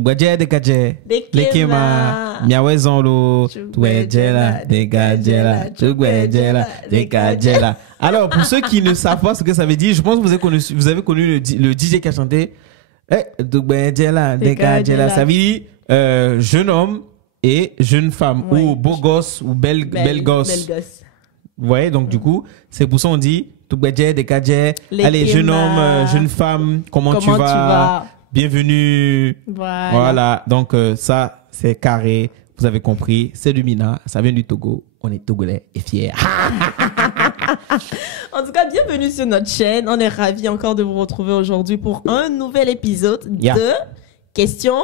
Tugwaje dekaje. Lekema. Miawezonlo. Tugwajela dekajela. Tugwajela dekajela. Alors, pour ceux qui ne savent pas ce que ça veut dire, je pense que vous avez connu le DJ qui a chanté Tugwajela dekajela. Ça veut dire jeune homme et jeune femme, ou beau gosse ou belle gosse. Vous voyez, donc du coup, c'est pour ça qu'on dit Tugwaje dekajé. Allez, jeune homme, jeune femme, comment tu vas? Bienvenue. Voilà. Donc ça, c'est carré. Vous avez compris. C'est du Mina. Ça vient du Togo. On est togolais et fiers. En tout cas, bienvenue sur notre chaîne. On est ravis encore de vous retrouver aujourd'hui pour un nouvel épisode de questions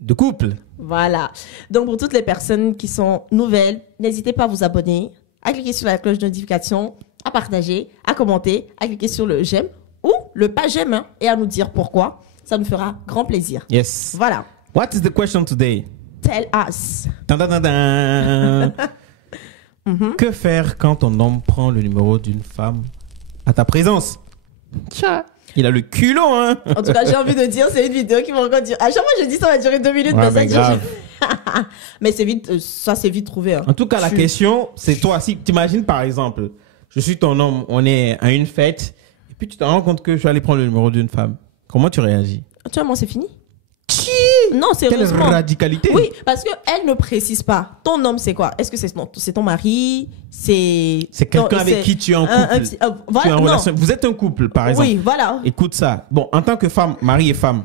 de couple. Voilà. Donc pour toutes les personnes qui sont nouvelles, n'hésitez pas à vous abonner, à cliquer sur la cloche de notification, à partager, à commenter, à cliquer sur le j'aime ou le pas j'aime et à nous dire pourquoi. Ça nous fera grand plaisir. Yes. Voilà. What is the question today? Tell us. Que faire quand ton homme prend le numéro d'une femme à ta présence? Il a le culot, hein? En tout cas, j'ai envie de dire, c'est une vidéo qui va encore dire. À chaque fois, je dis ça va durer 2 minutes, ouais, mais ça grave. Mais c'est vite, ça c'est vite trouvé. Hein. En tout cas, la question, c'est toi. Si t'imagines par exemple, je suis ton homme, on est à une fête, et puis tu te rends compte que je vais aller prendre le numéro d'une femme. Comment tu réagis? Tu vois, moi, c'est fini. Non, sérieusement. Quelle radicalité? Oui, parce qu'elle ne précise pas. Ton homme, c'est quoi? Est-ce que c'est ton mari? C'est quelqu'un avec qui tu es en couple. Voilà, tu es en relation. Vous êtes un couple, par exemple. Oui, voilà. Écoute ça. Bon, en tant que femme, mari et femme,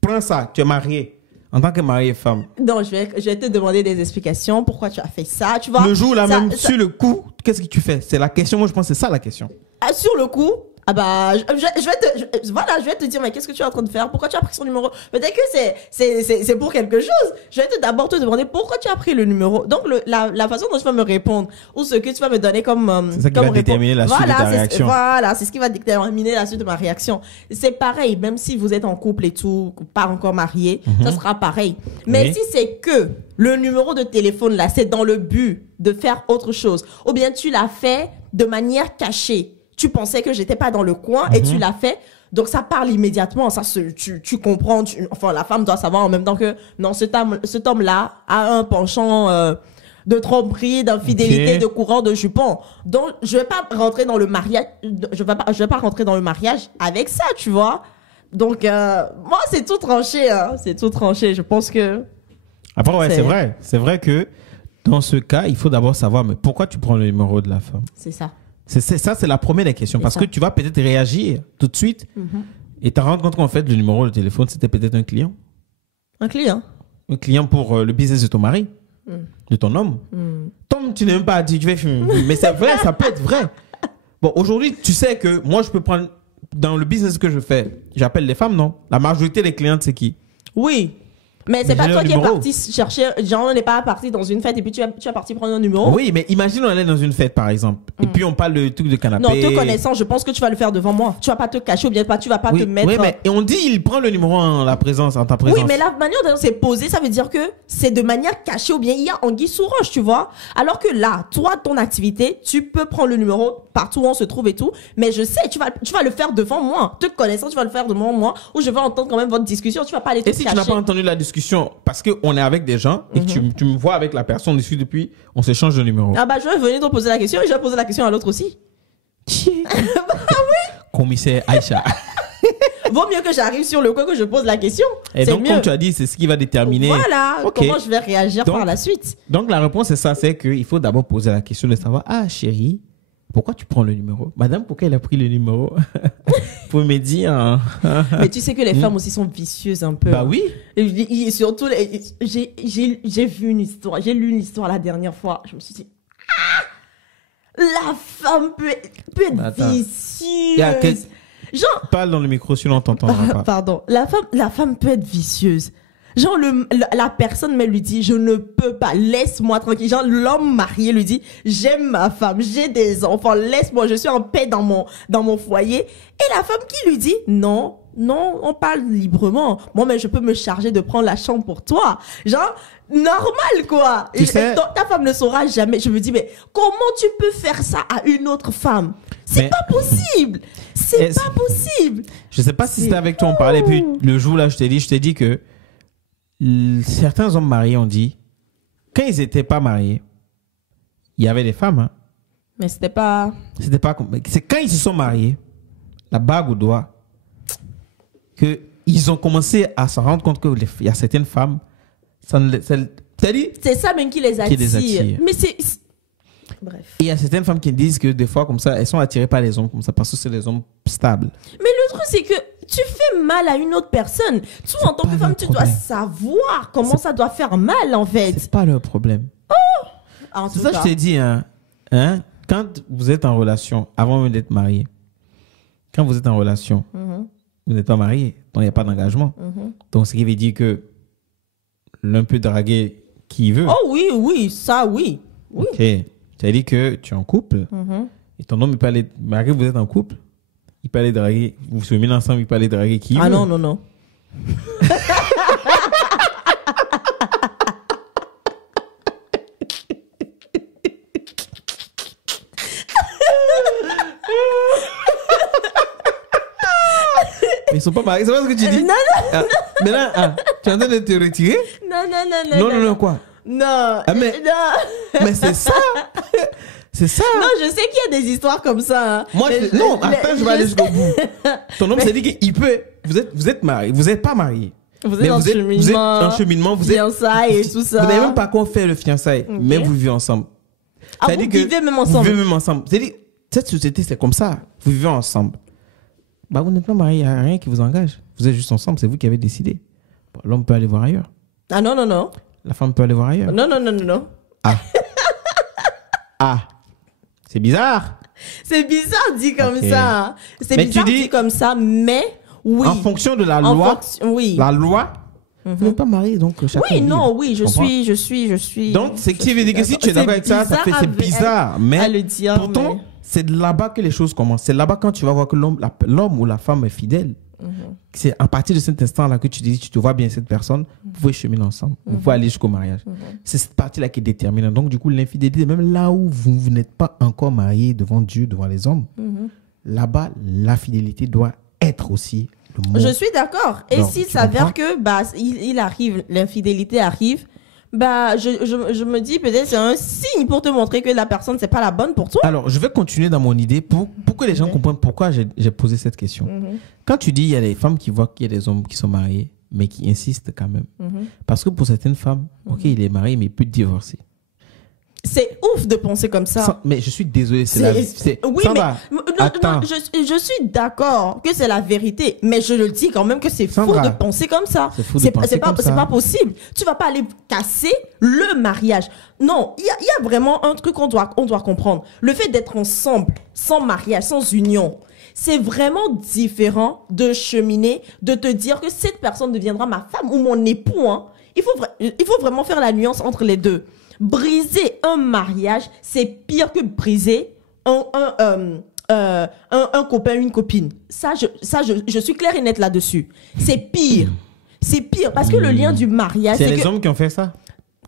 prends ça, tu es marié. En tant que mari et femme. Non, je vais te demander des explications. Pourquoi tu as fait ça? Tu vois? Le jour là même, sur le coup, qu'est-ce que tu fais? C'est la question. Moi, je pense que c'est ça la question. Sur le coup, ah bah, je vais te dire, mais qu'est-ce que tu es en train de faire? Pourquoi tu as pris son numéro? Peut-être que c'est pour quelque chose. Je vais d'abord te demander pourquoi tu as pris le numéro. Donc, la façon dont tu vas me répondre, ou ce que tu vas me donner comme, c'est ça qui va déterminer la suite de ta réaction. Voilà, c'est ce qui va déterminer la suite de ma réaction. C'est pareil, même si vous êtes en couple et tout, pas encore marié, ça sera pareil. Mais si c'est que le numéro de téléphone là, c'est dans le but de faire autre chose, ou bien tu l'as fait de manière cachée. Tu pensais que j'étais pas dans le coin et tu l'as fait. Donc, ça parle immédiatement. Ça, tu comprends. Enfin, la femme doit savoir en même temps que, non, cet homme-là a un penchant, de tromperie, d'infidélité, de courant de jupon. Donc, je vais pas rentrer dans le mariage, je vais pas rentrer dans le mariage avec ça, tu vois. Donc, moi, c'est tout tranché, hein. C'est tout tranché. Je pense que. Après, ouais, c'est vrai. C'est vrai que, dans ce cas, il faut d'abord savoir, mais pourquoi tu prends le numéro de la femme? C'est ça. Ça, c'est la première des questions. Parce que tu vas peut-être réagir tout de suite et te rendre compte qu'en fait, le numéro de téléphone, c'était peut-être un client. Un client? Un client pour le business de ton mari, de ton homme. Tom, tu n'as même pas dit, tu vas fumer. Mais c'est vrai, ça peut être vrai. Bon, aujourd'hui, tu sais que moi, je peux prendre, dans le business que je fais, j'appelle les femmes, non? La majorité des clientes, c'est qui? Oui. Mais c'est pas toi qui es parti chercher, genre on n'est pas parti dans une fête et puis tu es parti prendre un numéro. Oui, mais imagine on est dans une fête par exemple et puis on parle de truc de canapé. Non, te connaissant, je pense que tu vas le faire devant moi. Tu vas pas te cacher ou bien tu vas pas te mettre. Oui, mais et on dit il prend le numéro en ta présence. Oui, mais la manière dont c'est posé, ça veut dire que c'est de manière cachée ou bien il y a anguille sous roche, tu vois. Alors que là, toi, ton activité, tu peux prendre le numéro partout où on se trouve et tout, mais je sais, tu vas le faire devant moi. Te connaissant, tu vas le faire devant moi ou je vais entendre quand même votre discussion, tu vas pas aller te cacher. Et si tu n'as pas entendu la discussion parce que on est avec des gens et que tu me vois avec la personne dessus depuis, on s'échange de numéro. Ah bah je vais venir te poser la question et je vais poser la question à l'autre aussi. Bah oui. Commissaire Aïcha. Vaut mieux que j'arrive sur le coin que je pose la question. Et donc mieux. Comme tu as dit, c'est ce qui va déterminer. Voilà, comment je vais réagir par la suite. Donc la réponse c'est ça, c'est qu'il faut d'abord poser la question de savoir, ah chérie, pourquoi tu prends le numéro? Madame, pourquoi elle a pris le numéro? Pour me dire. Mais tu sais que les femmes aussi sont vicieuses un peu. Bah oui. Et surtout, j'ai vu une histoire, j'ai lu une histoire la dernière fois. Je me suis dit, la femme peut être vicieuse. Genre. Parle dans le micro, sinon on t'entendra pas. Pardon. La femme peut être vicieuse. Genre, la personne même lui dit, je ne peux pas, laisse-moi tranquille. Genre, l'homme marié lui dit, j'aime ma femme, j'ai des enfants, laisse-moi, je suis en paix dans mon foyer. Et la femme qui lui dit, non, non, on parle librement. Moi, mais je peux me charger de prendre la chambre pour toi. Genre, normal, quoi. Tu sais, ta femme ne saura jamais. Je me dis, mais comment tu peux faire ça à une autre femme? C'est pas possible. C'est pas possible. Je sais pas si c'était avec toi on parlait. Puis le jour là, je t'ai dit que certains hommes mariés ont dit, quand ils étaient pas mariés, il y avait des femmes, hein. Mais c'était pas... C'est quand ils se sont mariés, la bague au doigt, qu'ils ont commencé à se rendre compte qu'il y a certaines femmes, c'est ça même qui les attire. Mais c'est... Bref. Et il y a certaines femmes qui disent que des fois, comme ça, elles sont attirées par les hommes comme ça parce que c'est des hommes stables. Mais le truc, c'est que tu fais mal à une autre personne. Toi, en tant que femme, tu dois savoir comment ça doit faire mal, en fait. C'est pas leur problème. Oh! C'est ça que je t'ai dit, hein. Quand vous êtes en relation, avant même d'être marié, quand vous êtes en relation, vous n'êtes pas marié, donc il n'y a pas d'engagement. Donc, ce qui veut dire que l'un peut draguer qui il veut. Oh oui, ça, oui. Ok. Tu as dit que tu es en couple. Et ton homme, il peut aller... Malgré que vous êtes en couple, il peut aller draguer... Vous vous mettez ensemble, il peut aller draguer qui il veut. Ah non. Ils sont pas mariés, c'est pas ce que tu dis? Non. Mais là, tu es en train de te retirer? Non, quoi? Non. Mais c'est ça. C'est ça. Non, je sais qu'il y a des histoires comme ça. Hein. Moi, attends, je vais aller jusqu'au bout. Ton homme s'est dit qu'il peut. Vous êtes marié. Vous n'êtes pas marié. Vous êtes en cheminement. Vous êtes fiançailles et tout ça. Vous n'avez même pas encore fait le fiançailles. Okay. Mais vous vivez ensemble. Vous vivez même ensemble. Vous vivez même ensemble. C'est-à-dire, cette société, c'est comme ça. Vous vivez ensemble. Bah, vous n'êtes pas marié. Il n'y a rien qui vous engage. Vous êtes juste ensemble. C'est vous qui avez décidé. Bon, l'homme peut aller voir ailleurs. Ah non. La femme peut aller voir ailleurs. Non. Ah. C'est bizarre. C'est bizarre dit comme ça. C'est bizarre dit comme ça, mais oui. En fonction de la loi. Oui. La loi. Vous n'êtes pas marié, donc chacun je suis. Donc, c'est que tu veux dire que si tu es d'accord avec ça, c'est bizarre. Mais à le dire, pourtant, c'est là-bas que les choses commencent. C'est là-bas quand tu vas voir que l'homme ou la femme est fidèle. C'est à partir de cet instant-là que tu te dis, tu te vois bien cette personne, vous pouvez cheminer ensemble, vous pouvez aller jusqu'au mariage. C'est cette partie-là qui est déterminante. Donc, du coup, l'infidélité, même là où vous n'êtes pas encore marié devant Dieu, devant les hommes, là-bas, la fidélité doit être aussi le mot. Je suis d'accord. Et s'il s'avère que il arrive, l'infidélité arrive, je me dis peut-être c'est un signe pour te montrer que la personne c'est pas la bonne pour toi. Alors je vais continuer dans mon idée pour que les gens comprennent pourquoi j'ai posé cette question. Quand tu dis il y a des femmes qui voient qu'il y a des hommes qui sont mariés mais qui insistent quand même, parce que pour certaines femmes, ok, il est marié mais il peut divorcer. C'est ouf de penser comme ça. Mais je suis désolé, c'est la vie. Oui, Sandra, mais je suis d'accord que c'est la vérité, mais je le dis quand même que c'est faux de penser comme ça. C'est pas possible. Tu vas pas aller casser le mariage. Non, il y a vraiment un truc qu'on doit comprendre. Le fait d'être ensemble, sans mariage, sans union, c'est vraiment différent de cheminer, de te dire que cette personne deviendra ma femme ou mon époux. Hein. Il faut vraiment faire la nuance entre les deux. Briser un mariage, c'est pire que briser un copain, une copine. Ça, je suis claire et nette là-dessus. C'est pire. C'est pire parce que le lien du mariage... C'est les hommes qui ont fait ça.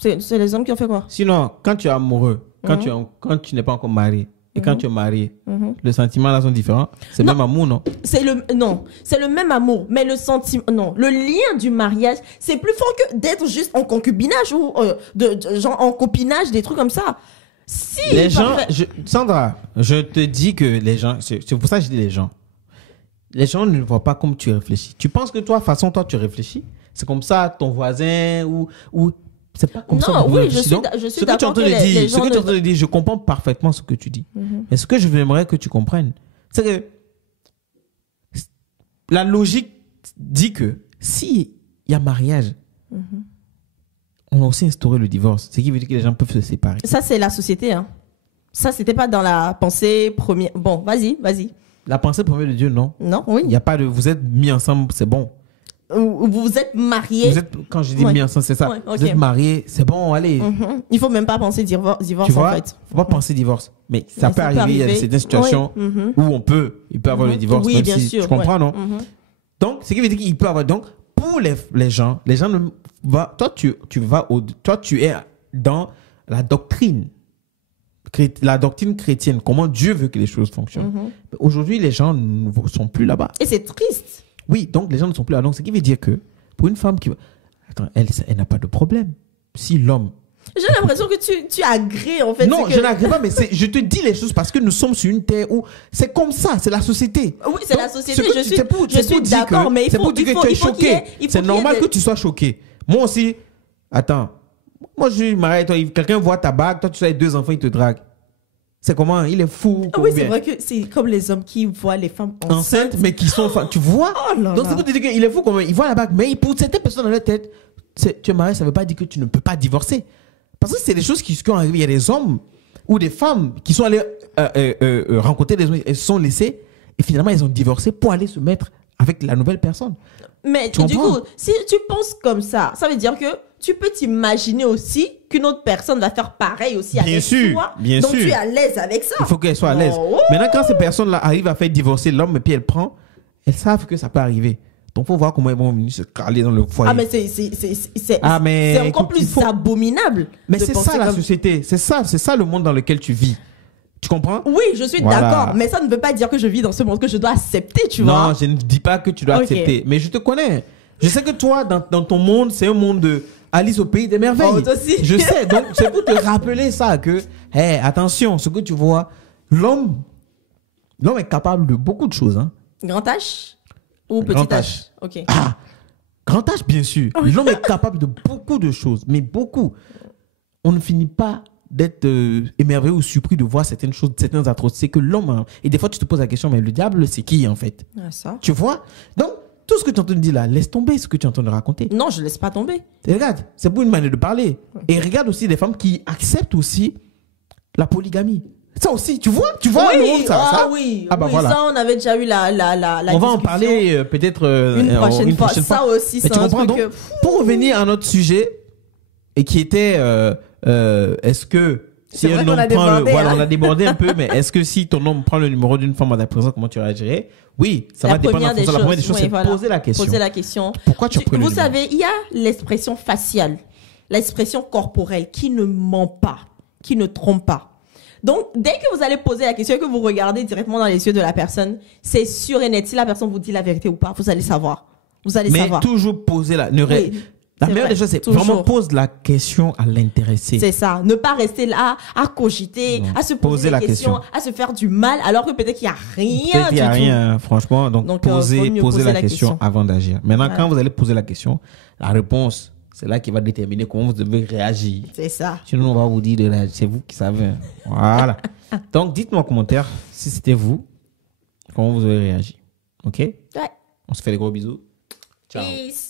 C'est les hommes qui ont fait quoi? Sinon, quand tu es amoureux, quand tu n'es pas encore marié, et quand tu es marié, les sentiments là sont différents. C'est le même amour, non? C'est le même amour, mais le sentiment, non. Le lien du mariage, c'est plus fort que d'être juste en concubinage ou genre en copinage, des trucs comme ça. Si les gens, Sandra, je te dis que les gens, c'est pour ça que je dis les gens. Les gens ne voient pas comme tu réfléchis. Tu penses que toi, façon toi tu réfléchis, c'est comme ça ton voisin ou c'est pas comme ça. Non, oui, je suis d'accord que les gens... Ce que tu es en train de dire, je comprends parfaitement ce que tu dis. Mais ce que je voudrais que tu comprennes, c'est que la logique dit que s'il y a mariage, on a aussi instauré le divorce. Ce qui veut dire que les gens peuvent se séparer. Ça, c'est la société. Hein. Ça, c'était pas dans la pensée première. Bon, vas-y. La pensée première de Dieu, non. Non, oui. Il y a pas de... Vous êtes mis ensemble, c'est bon. Vous êtes mariés. Quand je dis mis ensemble, c'est ça. Vous êtes mariés, c'est bon, allez. Il faut même pas penser divorce, tu vois, en fait. Faut pas penser divorce. Mais ça peut arriver, il y a certaines situations où il peut avoir le divorce, même bien si sûr, tu comprends, non? Donc, ce qui veut dire qu'il peut avoir... Donc, pour les gens ne toi, tu es dans la doctrine chrétienne, comment Dieu veut que les choses fonctionnent. Mm-hmm. Aujourd'hui, les gens ne sont plus là-bas. Et c'est triste. Oui, donc les gens ne sont plus là. Donc, ce qui veut dire que pour une femme qui... Attends, elle n'a pas de problème. Si l'homme... J'ai l'impression que tu agrées, en fait. Non, je n'agrée pas, mais je te dis les choses parce que nous sommes sur une terre où c'est comme ça, c'est la société. Oui, c'est la société, je suis d'accord, mais il faut dire que tu es choqué. C'est normal que tu sois choqué. Moi aussi, attends, moi je suis marié, toi, quelqu'un voit ta bague, toi tu as 2 enfants, il te drague. C'est comment? Il est fou. Oui, c'est vrai que c'est comme les hommes qui voient les femmes enceintes. Mais qui sont... Tu vois? Oh là là. Donc c'est pour te dire qu'il est fou, comme il voit la bague, mais pour certaines personnes dans leur tête, tu es marié, ça ne veut pas dire que tu ne peux pas divorcer. Parce que c'est des choses qui sont arrivées. Il y a des hommes ou des femmes qui sont allés rencontrer des hommes et se sont laissés. Et finalement, ils ont divorcé pour aller se mettre avec la nouvelle personne. Mais du coup, si tu penses comme ça veut dire que tu peux t'imaginer aussi qu'une autre personne va faire pareil aussi avec toi. Bien sûr. Donc tu es à l'aise avec ça. Il faut qu'elle soit à l'aise. Maintenant, quand ces personnes-là arrivent à faire divorcer l'homme et puis elles savent que ça peut arriver. Donc, il faut voir comment ils vont venir se caler dans le foyer. Ah, mais c'est encore plus abominable. Mais c'est ça la société. C'est ça le monde dans lequel tu vis. Tu comprends? Oui, je suis d'accord. Mais ça ne veut pas dire que je vis dans ce monde que je dois accepter, tu vois. Non, je ne dis pas que tu dois accepter. Mais je te connais. Je sais que toi, dans ton monde, c'est un monde de Alice au pays des merveilles. Oh, toi aussi. Je sais. Donc, c'est pour te rappeler ça que, attention, ce que tu vois, l'homme est capable de beaucoup de choses. Hein. Grand H? Ou petit H? Ok. Ah, grand H, bien sûr. L'homme est capable de beaucoup de choses, mais beaucoup. On ne finit pas d'être émerveillé ou surpris de voir certaines choses, certaines atrocités que l'homme a. Et des fois, tu te poses la question, mais le diable, c'est qui en fait? Ça. Tu vois? Donc, tout ce que tu es en train de dire là, laisse tomber ce que tu es en train de raconter. Non, je ne laisse pas tomber. Et regarde, c'est pour une manière de parler. Et regarde aussi des femmes qui acceptent aussi la polygamie. Ça aussi, tu vois oui, le monde, ça oui, ah bah oui, voilà. ça on avait déjà eu la on va en parler peut-être une prochaine fois. Ça aussi, c'est un truc donc, pour revenir à notre sujet et qui était est-ce que si un homme prend on a débordé un peu, mais est-ce que si ton homme prend le numéro d'une femme à la présence, comment tu réagirais? Oui, ça va dépendre de la première des choses, c'est poser la question. Pourquoi tu as pris le numéro? Vous savez, il y a l'expression faciale, l'expression corporelle qui ne ment pas, qui ne trompe pas. Donc, dès que vous allez poser la question et que vous regardez directement dans les yeux de la personne, c'est sûr et net. Si la personne vous dit la vérité ou pas, vous allez savoir. Mais toujours poser la... La meilleure des choses, c'est vraiment pose la question à l'intéressé. C'est ça. Ne pas rester là à cogiter, à se poser des questions, à se faire du mal, alors que peut-être qu'il n'y a rien du tout. Il n'y a rien, franchement. Donc posez la question avant d'agir. Maintenant, quand vous allez poser la question, la réponse... C'est là qui va déterminer comment vous devez réagir. C'est ça. Sinon, on va vous dire de réagir. C'est vous qui savez. Voilà. Donc, dites-moi en commentaire si c'était vous, comment vous avez réagi. OK? Ouais. On se fait des gros bisous. Ciao. Peace.